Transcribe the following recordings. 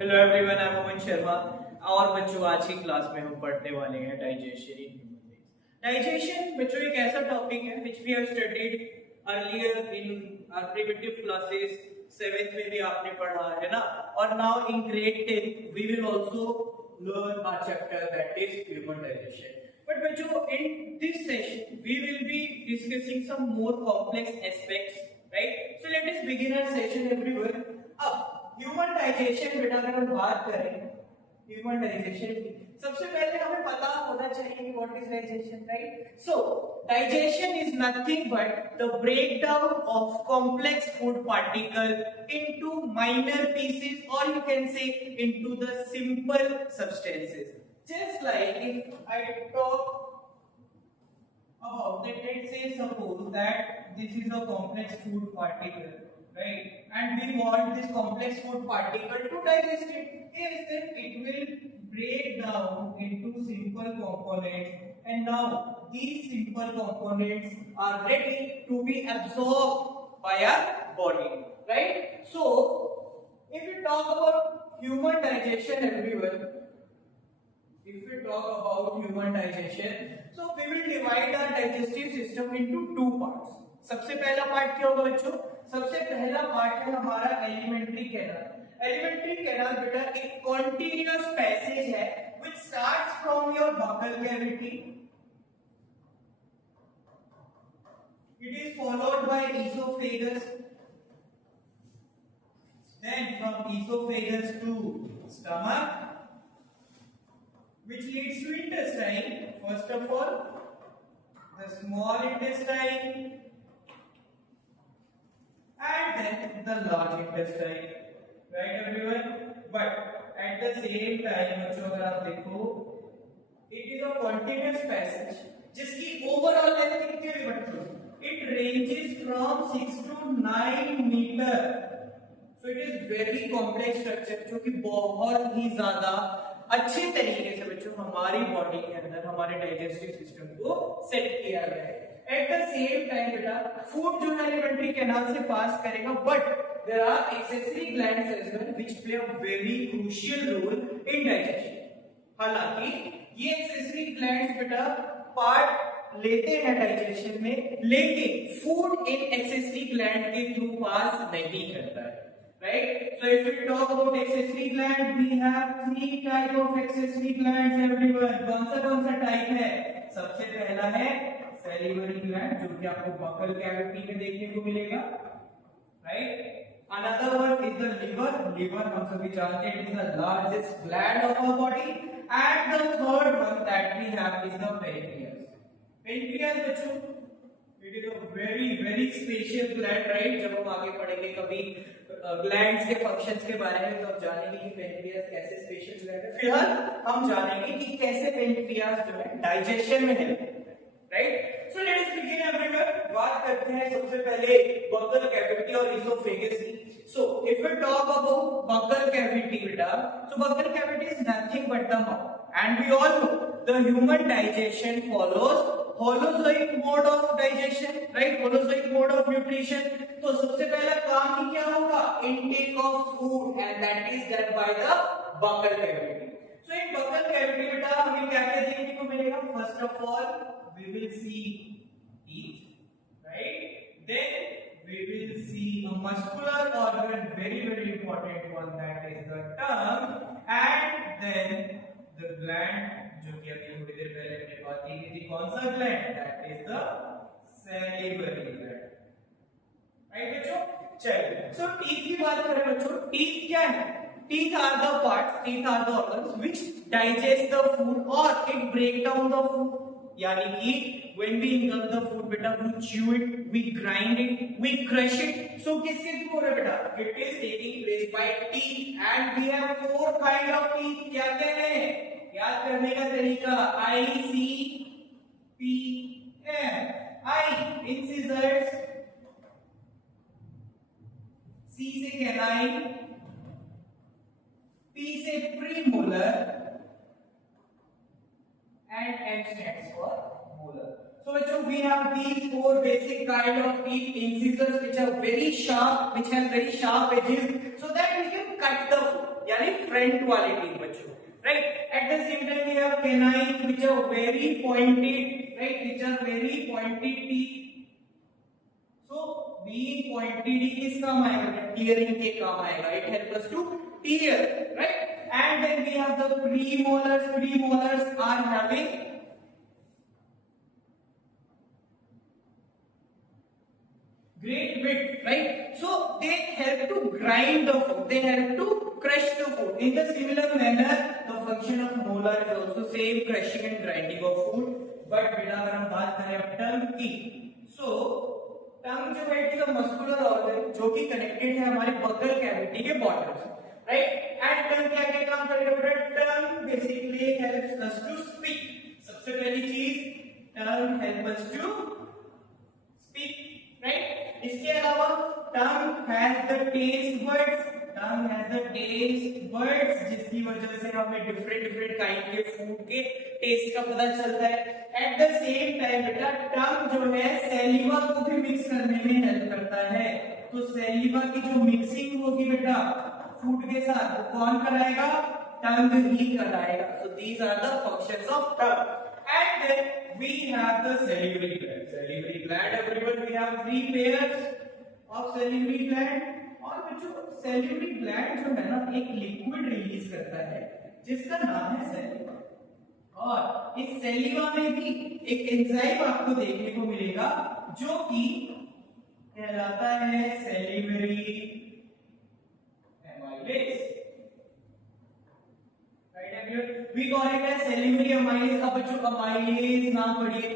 Hello everyone, I am अमन शर्मा। और बच्चों, आज की क्लास में हम पढ़ने वाले हैं digestion in human beings. Digestion बच्चों एक ऐसा टॉपिक है which we have studied earlier in our primitive classes. 7th में भी आपने पढ़ा है ना, और now in grade 10 we will also learn a chapter that is human digestion. But बच्चों, in this session we will be discussing some more complex aspects, right? So let us begin our session everyone. अब human digestion बेटा अगर हम बात करें human digestion की, सबसे पहले हमें पता होना चाहिए कि what is digestion, right? So digestion is nothing but the breakdown of complex food particle into minor pieces, और you can say into the simple substances. Just like if I talk about that, let's say suppose that this is a complex food particle, right? And we want this complex food particle to digest it. Yes, then it will break down into simple components, and now these simple components are ready to be absorbed by our body, right? So if we talk about human digestion everyone, if we talk about human digestion, so we will divide our digestive system into two parts. सबसे पहला part क्या होगा बच्चों? सबसे पहला part है हमारा alimentary canal. Alimentary canal बेटा एक कॉन्टिन्यूअस पैसेज है which starts from your buccal cavity. It is followed by esophagus, then from esophagus to stomach, which leads to intestine. First of all, the small intestine, and then the large intestine, right everyone? But at the same time बच्चों अगर आप देखो, it is a continuous passage जिसकी overall length कितनी होगी बच्चों? It ranges from 6 to 9 meter. So it is very complex structure जो कि बहुत ही ज्यादा अच्छे तरीके से बच्चों हमारी बॉडी के अंदर हमारे डाइजेस्टिव सिस्टम को सेट किया गया है। एट द सेम टाइम बेटा फूड जो है एलिमेंट्री कैनाल से पास करेगा, but there are accessory glands as well which play a very crucial role in digestion. हालांकि ये एक्सेसरी ग्लैंड्स बेटा पार्ट लेते हैं डाइजेशन में, लेकिन फूड इन एक्सेसरी ग्लैंड के थ्रू पास नहीं करता है, right? So if we talk about accessory gland, we have 3 type of accessory glands everyone. कौन सा टाइप है? सबसे पहला है salivary gland जो कि आपको buccal cavity में देखने को मिलेगा, right? Another one is the liver. Liver हम सभी जानते हैं it is the largest gland of our body, and the third one that we have is the pancreas. Pancreas बच्चों it is a very special gland, right? जब हम आगे पढ़ेंगे कभी ग्लैंड्स के फंक्शंस के बारे में, तो हम जानेंगे कि पेनक्रियास कैसे स्पेशल ग्लैंड है। फिलहाल हम जानेंगे कि कैसे पेनक्रियास जो है डाइजेशन में हेल्प करता है, right? So let us begin everyone. बात करते हैं सबसे पहले बकल कैविटी और इसोफेगस की। So if we talk about buccal cavity बेटा, so buccal cavity is nothing but the mouth, and we all know the human digestion follows holozoic mode of digestion, right? Holozoic mode of nutrition. तो सबसे पहला काम ही क्या होगा? Intake of food, and that is done by the buccal cavity. So in buccal cavity बेटा हमें क्या क्या देखने को मिलेगा? First of all, we will see teeth, right? Then we will see a muscular organ, very important one, that is the tongue, and then the gland जो कि अभी थोड़ी देर पहले हमने बात की थी, कौन सा gland? That is the salivary gland, right बच्चों? चलिए, सो टीथ की बात करें बच्चों, टीथ क्या है? Teeth are the parts, teeth are the organs which digest the food और it break down the food. यानी कि when we ingest the food बेटा, we chew it, we grind it, we crush it. So किसके through हो रहा है बेटा? It is taking place by teeth, and we have 4 kind of teeth. क्या क्या है? याद करने का तरीका I C P M. I incisors, C से canine, P से premolar, and M stands for molar. So bachcho, we have these 4 basic kind of teeth. Incisors which are very sharp, which have very sharp edges, so that we can cut the food. यानी front वाली teeth बच्चों, right. At the same time we have canine which are very pointed, right, which are very pointed teeth. So being pointed ही किस काम आएगा, tearing के काम आएगा, it help us to tear, right. And then we have the premolars, premolars are having great width, right? So they help to grind the food, they help to crush the food. In the similar manner, the function of molar is also same, crushing and grinding of food. But बेटा अगर हम बात करें टंग की, so tongue जो है it is a muscular organ जो कि कनेक्टेड है हमारे बकल कैविटी के बॉटम से, राइट। एंड टंग क्या क्या काम करेगा बेटा, tongue basically helps us to speak. सबसे पहली चीज tongue help us to speak, right. इसके अलावा tongue has the taste buds, tongue has the taste buds जिसकी वजह से हमें डिफरेंट डिफरेंट काइंड के फूड के टेस्ट का पता चलता है। एट द सेम टाइम बेटा टंग जो है सैलिवा को भी मिक्स करने में हेल्प करता है, तो सैलिवा की जो मिक्सिंग होगी बेटा फूड के साथ वो कौन कराएगा, टंग ही कराएगा। So these are the functions of tongue. And then we have the salivary gland. Salivary gland, everyone, we have 3 pairs of salivary gland. और बच्चों salivary gland जो है ना एक लिक्विड रिलीज करता है जिसका नाम है सैलिवा, और इस सैलिवा में भी एक एंजाइम आपको देखने को मिलेगा जो कि कहलाता है salivary amylase। We call it as salivary amylase। अब बच्चों amylase नाम पढ़िए,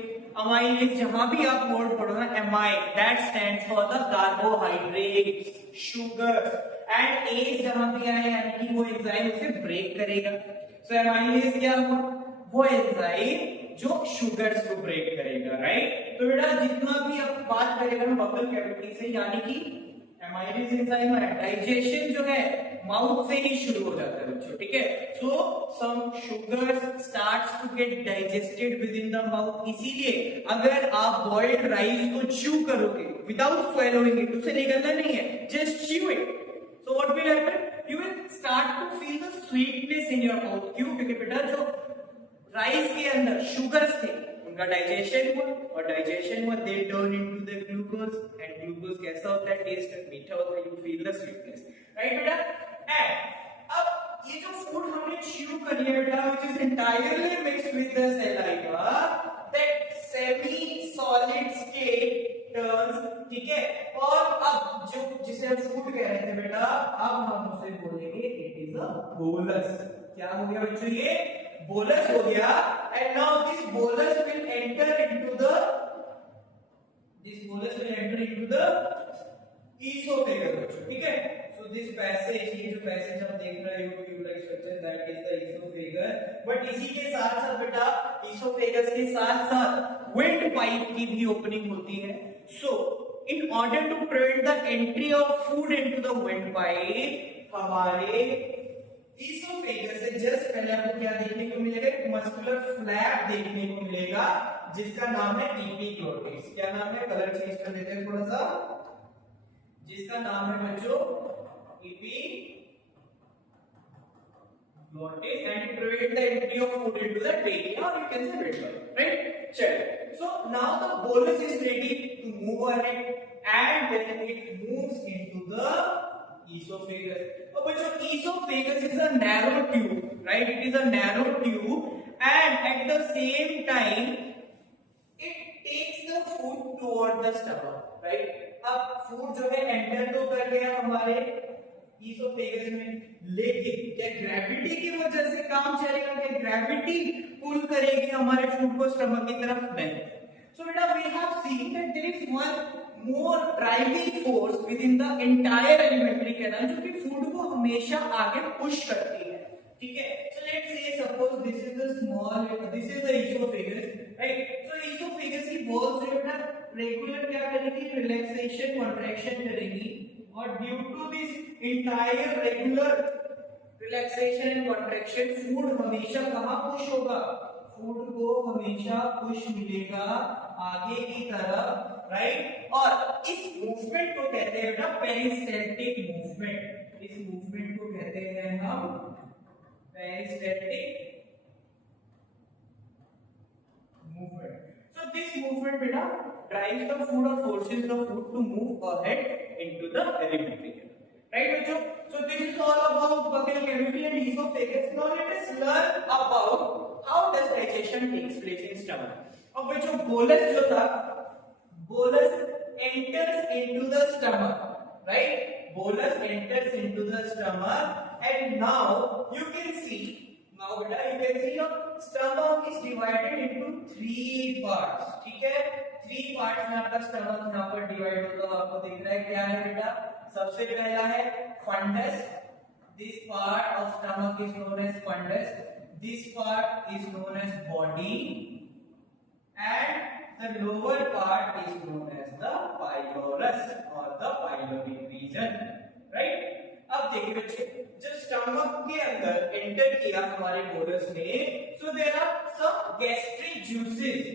amylase जहां भी आप वर्ड पढ़ो ना amide, that stands for the carbohydrates, sugars, and ase जहां भी आए यानी कि वो एंजाइम उसे ब्रेक करेगा। so amylase क्या हुआ, वो एंजाइम जो शुगर्स को ब्रेक करेगा, राइट। तो बेटा जितना भी आप बात करेगा ना बकल कैविटी से, यानी कि amylase एंजाइम है, डाइजेशन जो है माउथ से ही शुरू हो जाता है बच्चों, ठीक है। So some sugars starts to get digested with in the mouth. इसीलिए अगर आप बॉइल्ड राइस को च्यू करोगे विदाउट स्वेलोइंग इट, उसे निगलना नहीं है, just chew it, so what will happen, you will start to feel the sweetness in your mouth. क्यों, क्योंकि बेटा जो राइस के अंदर शुगर्स थे उनका डाइजेशन हुआ, और डाइजेशन हुआ they turn into the glucose, and glucose कैसा होता है, टेस्ट मीठा होता है, you feel the sweetness, right बेटा। एंड अब ये जो फूड हमने च्यू करी है बेटा which is entirely mixed with the saliva, that semi solid state turns, ठीक है। और अब जो जिसे हम फूड कह रहे थे बेटा, अब हम उसे बोलेंगे इट इज अ बोलस। क्या हो गया बच्चों, ये बोलस हो गया। And now this bolus will enter into the oesophagus बच्चों, ठीक है। सो दिस पैसेज, ये जो पैसेज आप देख रहे हो tube like structure, that is the oesophagus. But इसी के साथ साथ बेटा ईसोफेगस के साथ साथ विंड पाइप की भी ओपनिंग होती है। So in order to prevent the entry of food into the wind pipe, हमारे ईसोफेगस से जस्ट पहले आपको क्या देखने को मिलेगा, एक मस्कुलर फ्लैप देखने को मिलेगा जिसका नाम है एपिग्लोटिस। क्या नाम है, कलर चेंज कर देते हैं थोड़ा सा, जिसका नाम है बच्चों epiglottis, and it prevent the entry of food into the trachea, और you can say wind pipe, right. चलिए, so now the bolus is ready to move ahead, and then it moves into the esophagus. Oh, but your esophagus is a narrow tube, right? It is a narrow tube, and at the same time, it takes the food toward the stomach, right? अब food जो है enter तो कर गया हमारे esophagus में, लेकिन क्या ग्रेविटी की वजह से काम चलेगा, क्या ग्रेविटी पुल करेगी हमारे फूड को स्टमक की तरफ? नहीं। So beta, we have seen that there is one more driving force within the entire alimentary canal जो कि फूड को हमेशा आगे पुश करती है, ठीक है। So let's say suppose this is the esophagus, right? So esophagus की walls जो है रेगुलर क्या करेगी, रिलैक्सेशन कॉन्ट्रैक्शन करेगी, और due to this entire regular relaxation and contraction food हमेशा कहाँ पुश होगा, फूड को हमेशा पुश मिलेगा आगे की तरफ, राइट। और इस मूवमेंट को कहते हैं बेटा पेरिस्टैल्टिक मूवमेंट। इस मूवमेंट को कहते हैं हम peristaltic movement. So this movement beta drives the food or forces the food to move ahead into the epithelium. Right, bachcho? So this is all about buccal cavity and esophagus. Now let us learn about how does digestion takes place in stomach. अब बच्चों bolus जो था, bolus enters into the stomach, right? Bolus enters into the stomach, and now you can see. Now beta you can see your stomach is divided into 3 parts. ठीक है? 3 parts में आपका stomach यहाँ पर divide होता है. आपको दिख रहा है क्या है बेटा? सबसे पहला है fundus. This part of stomach is known as fundus. This part is known as body, and the lower part is known as the pylorus or the pyloric region. Right? अब देखिए बच्चे, जब स्टमक के अंदर एंटर किया हमारे bolus ने, so there are some gastric juices.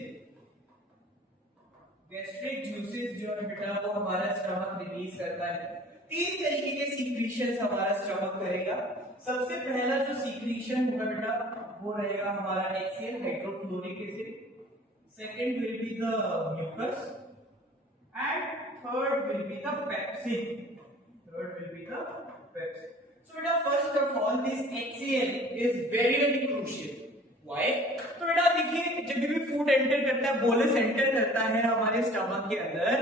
Gastric juices जो है बेटा वो हमारा स्टमक रिलीज करता है. 3 तरीके के सीक्रेशंस हमारा स्टमक करेगा. सबसे पहला जो सीक्रेशन होगा बेटा वो रहेगा हमारा HCl hydrochloric acid. Second will be the mucus, and third will be the pepsin. So beta, first of all, this HCl is very crucial. Why? तो बेटा देखिए, जब भी फूड एंटर करता है, बोलस एंटर करता है हमारे स्टमक के अंदर,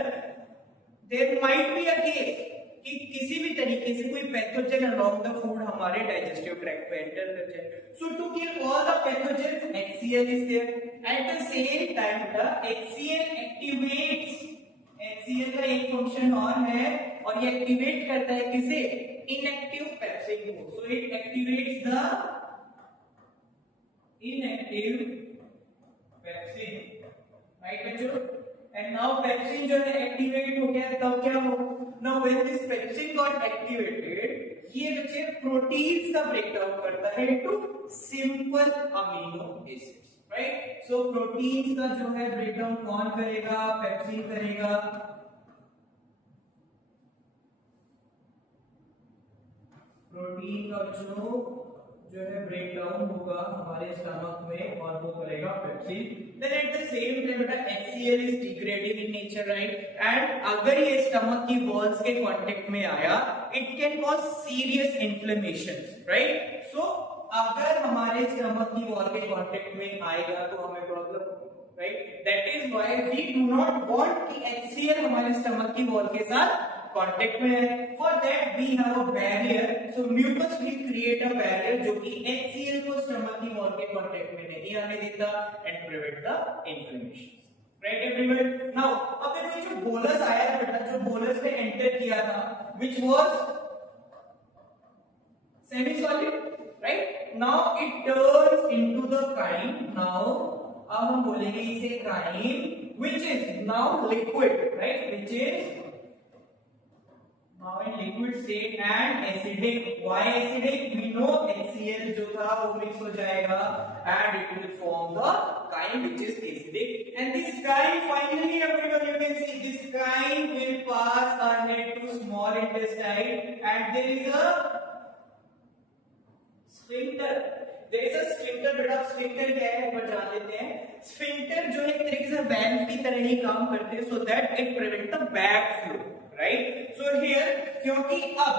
there might be a case कि किसी भी तरीके से कोई पैथोजन along the food हमारे digestive tract पे एंटर कर जाए. So to kill all the pathogens, HCl is there. At the same time, the HCl activates. HCl का एक फंक्शन और है, और ये एक्टिवेट करता है किसे? Inactive pepsin को. So it activates the inactive pepsin. Right बच्चों? And now pepsin जो है एक्टिवेट हो गया, तब क्या हो? Now when this pepsin got activated, ये बच्चे प्रोटीन्स का ब्रेकडाउन करता है into simple amino acids. Right? So proteins का जो है ब्रेकडाउन कौन करेगा? पेप्सिन करेगा. प्रोटीन का जो है ब्रेकडाउन होगा हमारे स्टमक में, और वो करेगा pepsin. Then at the same time बेटा HCl is degrading in nature, right? And अगर ये स्टमक की वॉल्स के कांटेक्ट में आया, it can cause serious inflammation, right? So अगर हमारे स्टमक की वॉल के कांटेक्ट में आएगा तो हमें problem, right? That is why we do not want कि HCl हमारे स्टमक की वॉल के साथ कांटेक्ट में है. For that we have a barrier. So mucus will create a barrier जो कि HCl को स्टमक की वॉल के कांटेक्ट में नहीं आने देता and prevent the inflammation. Right everyone? Now अब देखो जो बोलस आया बेटा, जो बोलस ने एंटर किया था, which was semi solid, right? Now it turns into the chyme. Now अब हम बोलेंगे इसे chyme, which is now liquid, right? Which is now in liquid state and acidic. Why acidic? We know HCl जो था वो mix हो जाएगा and it will form the chyme which is acidic. And this chyme finally everyone you can see this chyme will pass ahead to small intestine, and there is a sphincter. There is a sphincter. बेटा sphincter क्या है ऊपर जान लेते हैं. Sphincter जो है एक तरीके से valve की तरह ही काम करते हैं, so that it prevent the backflow. Right? So here क्योंकि अब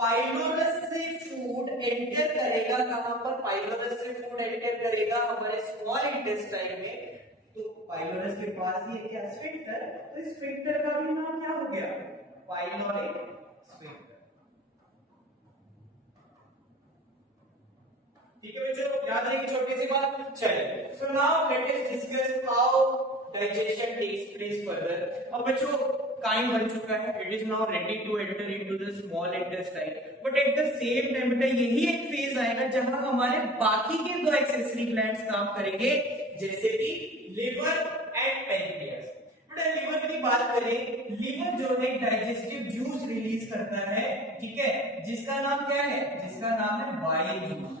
पाइलोरस से फूड एंटर करेगा, कहां पर? पाइलोरस से फूड एंटर करेगा हमारे स्मॉल इंटेस्टाइन में, तो पाइलोरस के पास ये क्या स्फिंक्टर, तो इस स्फिंक्टर का भी नाम क्या हो गया? Pyloric sphincter. ठीक है बच्चों, याद रखिए छोटी सी बात. चलिए, so now let us discuss how digestion takes place further. अब बच्चों काइम बन चुका है, it is now ready to enter into the small intestine, but at the same time बेटा यही एक फेज आएगा जहां हमारे बाकी के 2 एक्सेसरी ग्लैंड्स काम करेंगे, जैसे कि लिवर एंड पैनक्रियास. बेटा लिवर की बात करें, लिवर जो है डाइजेस्टिव जूस रिलीज करता है, ठीक है, जिसका नाम क्या है? जिसका नाम है बाइल जूस.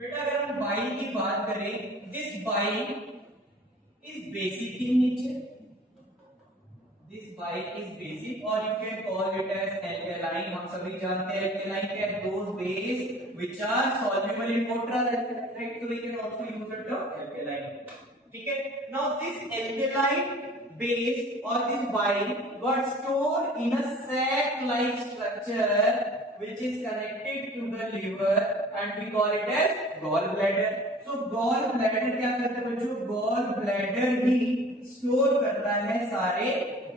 बेटा अगर हम बाइल की बात करें, this bile is basic in nature. This bile is basic, or you can call it as alkaline. हम सभी जानते हैं alkaline क्या है? Those base which are soluble in water, right? So we can also use the term alkaline. ठीक है? Now this alkaline base or this bile got stored in a sac-like structure which is connected to the liver and we call it as gallbladder. So gallbladder क्या करता है बच्चों? Gallbladder ही store करता है सारे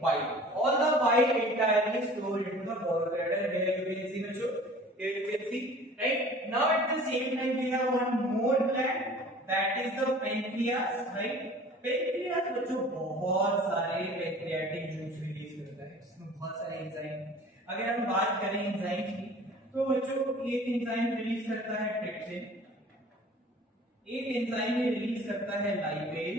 bile. All the bile entirely stored into the gallbladder. Here you can see बच्चों. Here you can see, right? Now at the same time we have one more gland, that is the pancreas, right? Pancreas बच्चों बहुत सारे pancreatic juice release करता है, इसमें बहुत सारे enzyme. अगर हम बात करें एंजाइम की, तो बच्चों एक एंजाइम रिलीज करता है ट्रिप्सिन, एक एंजाइम रिलीज करता है लाइपेज,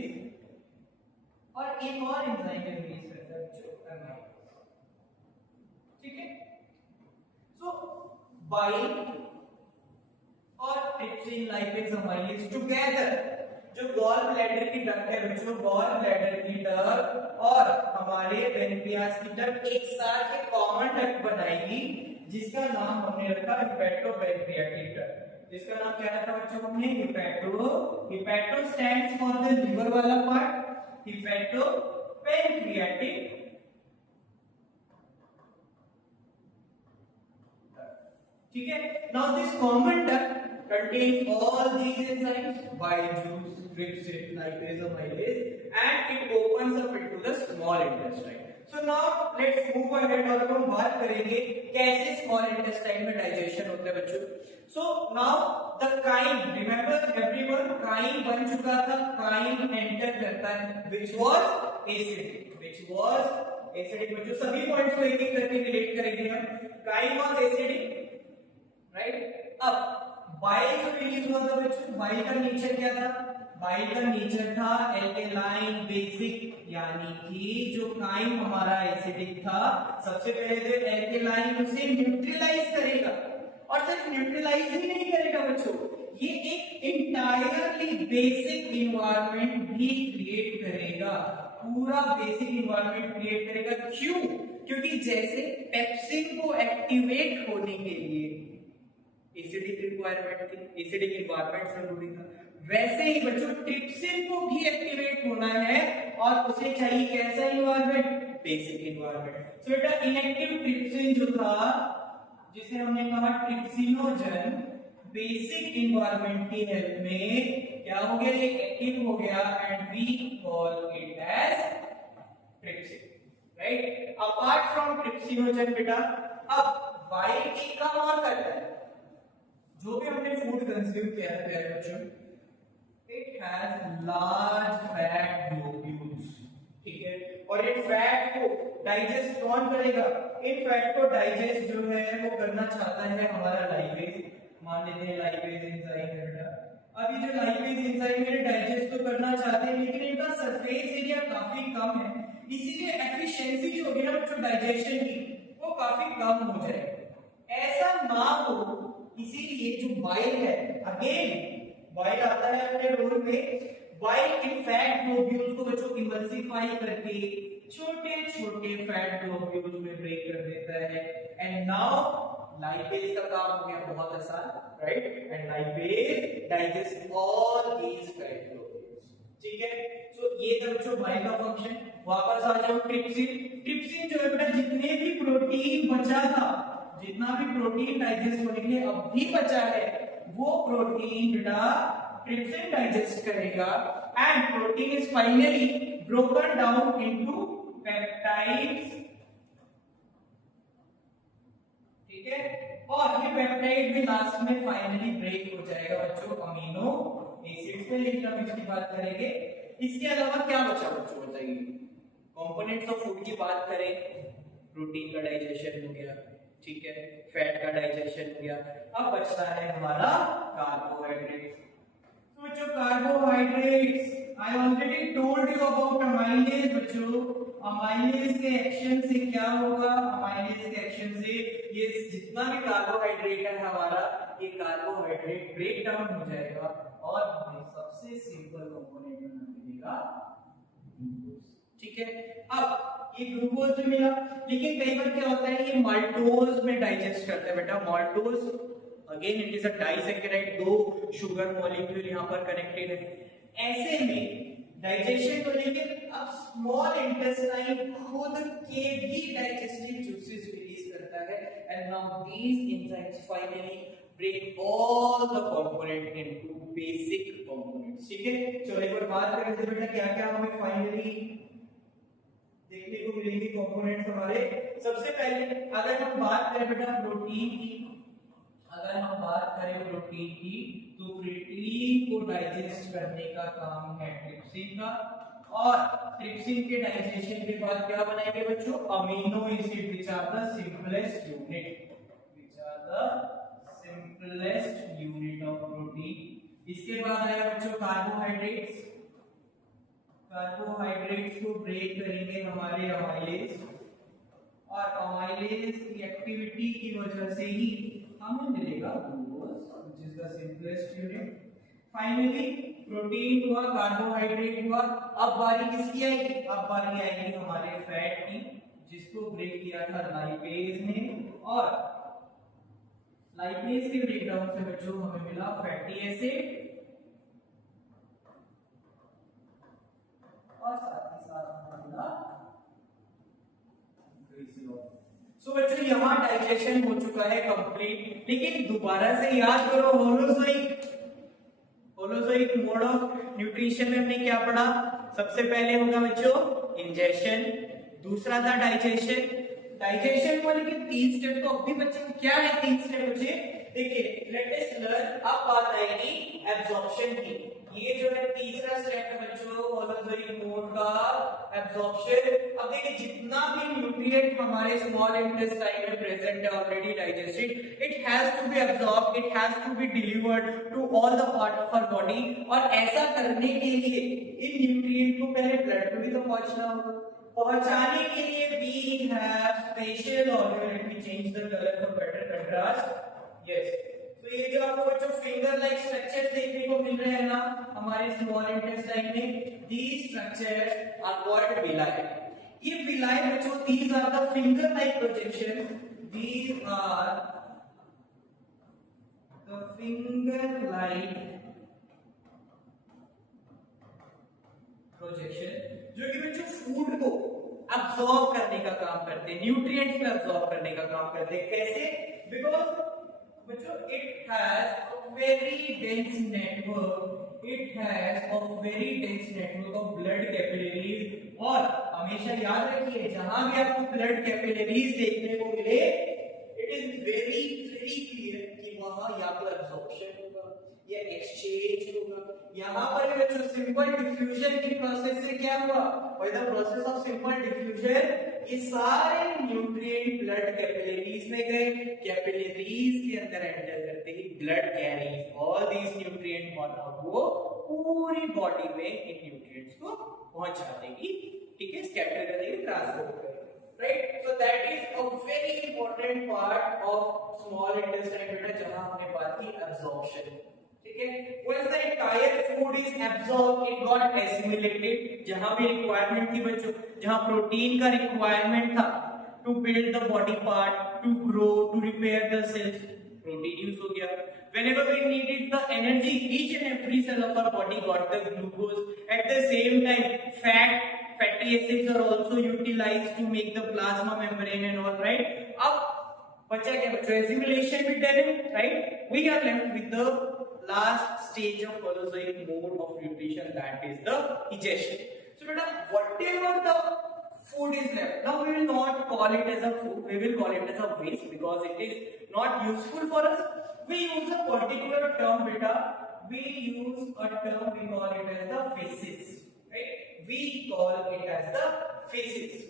और एक और एंजाइम रिलीज करता है बच्चों अमाइलेज। ठीक है? सो बाइल और ट्रिप्सिन, लाइपेज, अमाइलेज टुगेदर जो गॉल ब्लैडर की डक्ट है बच्चों, गॉल ब्लैडर की डक्ट और हमारे पेनक्रियास की डक्ट एक साथ एक कॉमन डक्ट बनाएगी जिसका नाम हमने रखा हिपैटोपेनक्रियाटिक डक्ट। जिसका नाम क्या रखा बच्चों हमने? Hepato stands for the liver वाला पार्ट, हिपैटोपेनक्रियाटिक। ठीक है? Now this common duct contains all these enzymes, bile juice, trypsin, lipase, amylase, and it opens up into the small intestine. So now let's move ahead और हम बात करेंगे कैसे small intestine में digestion होता है बच्चों। So now the chyme, remember everyone, chyme बन चुका था, chyme enter करता है, which was acidic बच्चों। सभी पॉइंट्स को एक एक करके रिलेट करेंगे हम। chyme was acidic, right? अब बाइल जो रिलीज हुआ था बच्चों, बाइल का नेचर क्या था? बाइल का नेचर था एल्केलाइन बेसिक, यानी कि जो काइम हमारा एसिडिक था, सबसे पहले तो एल्केलाइन उसे न्यूट्रलाइज करेगा, और सिर्फ न्यूट्रलाइज ही नहीं करेगा बच्चों, ये एक इंटायरली बेसिक इन्वायरमेंट भी क्रिएट करेगा, पूरा बेसिक इन्वायरमेंट क्रिएट करेगा। क्यों? क्योंकि जैसे पेप्सिन को एक्टिवेट होने के लिए एसिडिक रिक्वायरमेंट थी, एसिडिक इन्वायरमेंट जरूरी था, वैसे ही बच्चों ट्रिप्सिन को भी एक्टिवेट होना है और उसे चाहिए कैसा इन्वायरमेंट? Basic environment. सो बेटा इनएक्टिव ट्रिप्सिन जो था, जिसे हमने कहा ट्रिप्सिनोजन, बेसिक इन्वायरमेंट की हेल्प में क्या हो गया? ये एक्टिव हो गया and we call it as trypsin, right? Apart from trypsinogen बेटा, अब बाइल एक काम और करता है, जो भी हमने फूड कंज्यूम किया है प्यारे बच्चों, it has large fat globules. ठीक है? और इन फैट को डाइजेस्ट कौन करेगा? इन फैट को डाइजेस्ट जो है वो करना चाहता है हमारा लाइपेज। मान लेते हैं लाइपेज एंजाइम है बेटा, अभी जो लाइपेज एंजाइम है डाइजेस्ट तो करना चाहते हैं, लेकिन इनका सरफेस एरिया काफी कम है, इसीलिए एफिशिएंसी जो होगी ना बच्चों डाइजेशन की, वो काफी कम हो जाएगी। ऐसा ना हो इसीलिए जो बाइल है, अगेन बाइल आता है अपने रोल में, बाइल इन फैट ग्लोब्यूल्स को बच्चों इमल्सिफाई करके छोटे छोटे फैट ग्लोब्यूल्स में ब्रेक कर देता है, एंड नाउ लाइपेज का काम हो गया बहुत आसान, right? And lipase digest all these fat globules. ठीक है? सो ये था बच्चों बाइल का फंक्शन। वापस आ जाओ ट्रिप्सिन। ट्रिप्सिन जो है बेटा जितने भी प्रोटीन बचा था, जितना भी प्रोटीन डाइजेस्ट होने के लिए अब भी बचा है, वो प्रोटीन बेटा ट्रिप्सिन डाइजेस्ट करेगा and protein is finally broken down into peptides. ठीक है? और ये पेप्टाइड भी लास्ट में फाइनली ब्रेक हो जाएगा बच्चों अमीनो एसिड्स में, लेकिन हम इसकी बात करेंगे। इसके अलावा क्या बचा बच्चों बताइए? कंपोनेंट्स ऑफ फूड की बात करें, प्रोटीन का डाइजेशन हो गया, ठीक है, फैट का डाइजेशन हो गया, अब बचता है हमारा कार्बोहाइड्रेट्स। तो बच्चों carbohydrates, I already told you about amylase बच्चों। अमाइलेज के एक्शन से क्या होगा? अमाइलेज के एक्शन से ये जितना भी कार्बोहाइड्रेट है हमारा, ये कार्बोहाइड्रेट ब्रेक डाउन हो जाएगा और हमें सबसे सिंपल कंपोनेंट बना देगा ग्लूकोज। ठीक है? अब ये ग्लूकोज भी मिला, लेकिन कई बार क्या होता है ये माल्टोज में डाइजेस्ट करता है बेटा। Maltose again it is a disaccharide, दो शुगर मॉलिक्यूल यहाँ पर कनेक्टेड है। ऐसे में डाइजेशन को लेकर अब स्मॉल इंटेस्टाइन खुद के भी डाइजेस्टिव जूसेस रिलीज करता है and now these enzymes finally break all the component into basic components. ठीक है, चलो एक बार बात करते हैं बेटा क्या क्या हमें फाइनली देखने को मिलेंगे कंपोनेंट्स हमारे। सबसे पहले अगर हम बात करें बेटा प्रोटीन की, अगर हम बात करें प्रोटीन की तो प्रोटीन को डाइजेस्ट करने का काम है ट्रिप्सिन का, और ट्रिप्सिन के डाइजेशन के बाद क्या बनाएंगे बच्चों, amino acid which are the simplest unit, which are the simplest unit of protein. इसके बाद आएगा बच्चों कार्बोहाइड्रेट्स, कार्बोहाइड्रेट्स को ब्रेक करेंगे हमारे अमाइलेज, और अमाइलेज की एक्टिविटी की वजह से ही हमें मिलेगा glucose which is the simplest unit. Finally protein हुआ, कार्बोहाइड्रेट हुआ, अब बारी किसकी आएगी, अब बारी आएगी हमारे फैट की, जिसको ब्रेक किया था लाइपेज ने, और लाइपेज के ब्रेकडाउन से बच्चों हमें मिला फैटी एसिड, और साथ ही साथ हमें मिला ग्लिसरॉल। सो बच्चों यहाँ डाइजेशन हो चुका है कंप्लीट, लेकिन दोबारा से याद करो होलोजोइक मोड ऑफ न्यूट्रिशन में हमने क्या पढ़ा। सबसे पहले होगा बच्चों इंजेशन, दूसरा था डाइजेशन। डाइजेशन को लेकिन 3 स्टेप तो अभी बच्चे क्या है, 3 स्टेप बच्चे देखिए, लेट अस लर्न। अब बात आएगी एब्जॉर्प्शन की, ये जो है तीसरा स्टेप है बच्चों होलोजोइक मोड का, एब्जॉर्प्शन। अब देखिए जितना भी न्यूट्रिएंट हमारे स्मॉल इंटेस्टाइन में प्रेजेंट है already digested, it has to be absorbed, it has to be delivered to all the part of our body, और ऐसा करने के लिए इन न्यूट्रिएंट को पहले ब्लड में भी तो पहुंचना होगा। पहुंचाने के लिए we have special organ, let me change the colour for better contrast. Yes, तो ये जो आपको बच्चों फिंगर लाइक स्ट्रक्चर्स देखने को मिल रहे हैं ना हमारे स्मॉल इंटेस्टाइन में, these structures are called villi। ये villi बच्चों, these are the finger like projections, these are the finger like projection, जो कि बच्चों फूड को अब्सॉर्ब करने का काम करते हैं, न्यूट्रिएंट्स को अब्सॉर्ब करने का काम करते हैं। कैसे, बिकॉज बच्चों it has a very dense network, it has a very dense network of blood capillaries, और हमेशा याद रखिए जहां भी आपको ब्लड कैपिलरीज देखने को मिले, it is very very clear कि वहां या तो एब्जॉर्प्शन होगा या एक्सचेंज होगा। यहां पर भी बच्चों सिंपल डिफ्यूजन की प्रोसेस से क्या हुआ, by the process of simple diffusion ये सारे न्यूट्रिएंट ब्लड कैपिलरीज में गए, कैपिलरीज के अंदर एंटर करते ही blood carries all these nutrient और वो पूरी बॉडी में इन न्यूट्रिएंट्स को पहुंचा देगी, ठीक है, स्कैटर कर देगी, ट्रांसफर करेगी, right. So that is a very important part of small intestine बेटा, जहां हमने बात की एब्जॉर्प्शन, ठीक है। Once the entire food is absorbed, it got assimilated, जहां भी रिक्वायरमेंट थी बच्चों, जहां प्रोटीन का रिक्वायरमेंट था to build the body part, to grow, to repair the cells, protein use हो गया। Whenever we needed the energy, each and every cell of our body got the glucose. At the same time, fatty acids are also utilized to make the plasma membrane and all, right? अब बचा क्या बच्चों, assimilation भी done, right? We are left with the last stage of Holozoic mode of nutrition, that is the digestion. So beta, whatever the food is left, now we will not call it as a food, we will call it as a waste because it is not useful for us. We use a particular term beta, we use a term, we call it as the feces, right? We call it as the feces.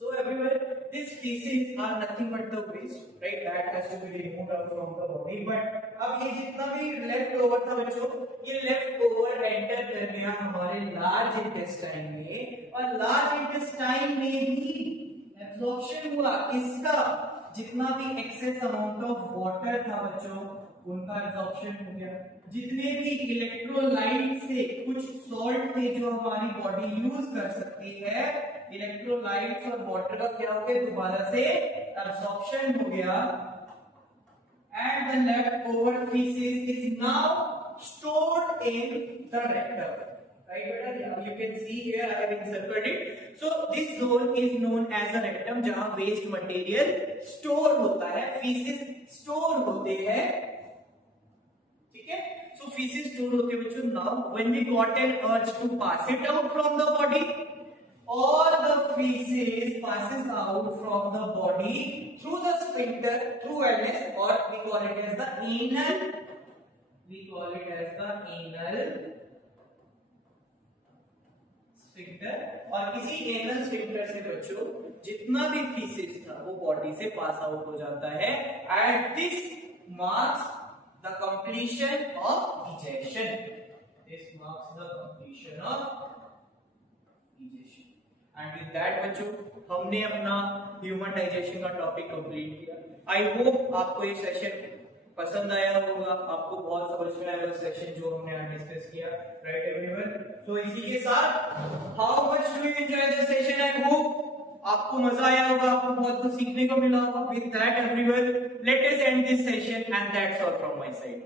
So everyone, these feces are nothing but the waste, right? That has to be removed out from the body. But अब ये जितना भी left over था बच्चों, ये left over enter कर गया हमारे large intestine में, और large intestine में भी absorption हुआ किसका, जितना भी excess amount of water था बच्चों, उनका absorption हो गया। जितने भी इलेक्ट्रोलाइट से कुछ सॉल्ट थे जो हमारी बॉडी यूज कर सकती है, इलेक्ट्रोलाइट्स और वाटर का क्या हो गया, दोबारा से एब्जॉर्प्शन हो गया, and the leftover feces is now stored in the rectum. Right, beta? You can see here I have encircled it. So this zone is known as the rectum, जहाँ waste material store होता है, feces store होते हैं, ठीक है? So feces store होते हैं बच्चों. Now when we got an urge to pass it out from the body, all the feces passes out from the body through the sphincter, through anus, or we call it as the anal. We call it as the anal sphincter. और इसी anal sphincter से बच्चों जितना भी faeces था वो body से pass out हो जाता है. And this marks the completion of digestion. This marks the completion of digestion. And with that बच्चों हमने अपना ह्यूमन डाइजेशन का टॉपिक कंप्लीट किया. आई होप आपको ये सेशन पसंद आया होगा, आपको बहुत समझ में आया सेशन जो हमने आज डिस्कस किया. Right everyone. तो इसी के साथ how much do you enjoy the session? I hope आपको मजा आया होगा, आपको बहुत कुछ सीखने को मिला होगा. With that everyone, let us and this session and that's all from my side.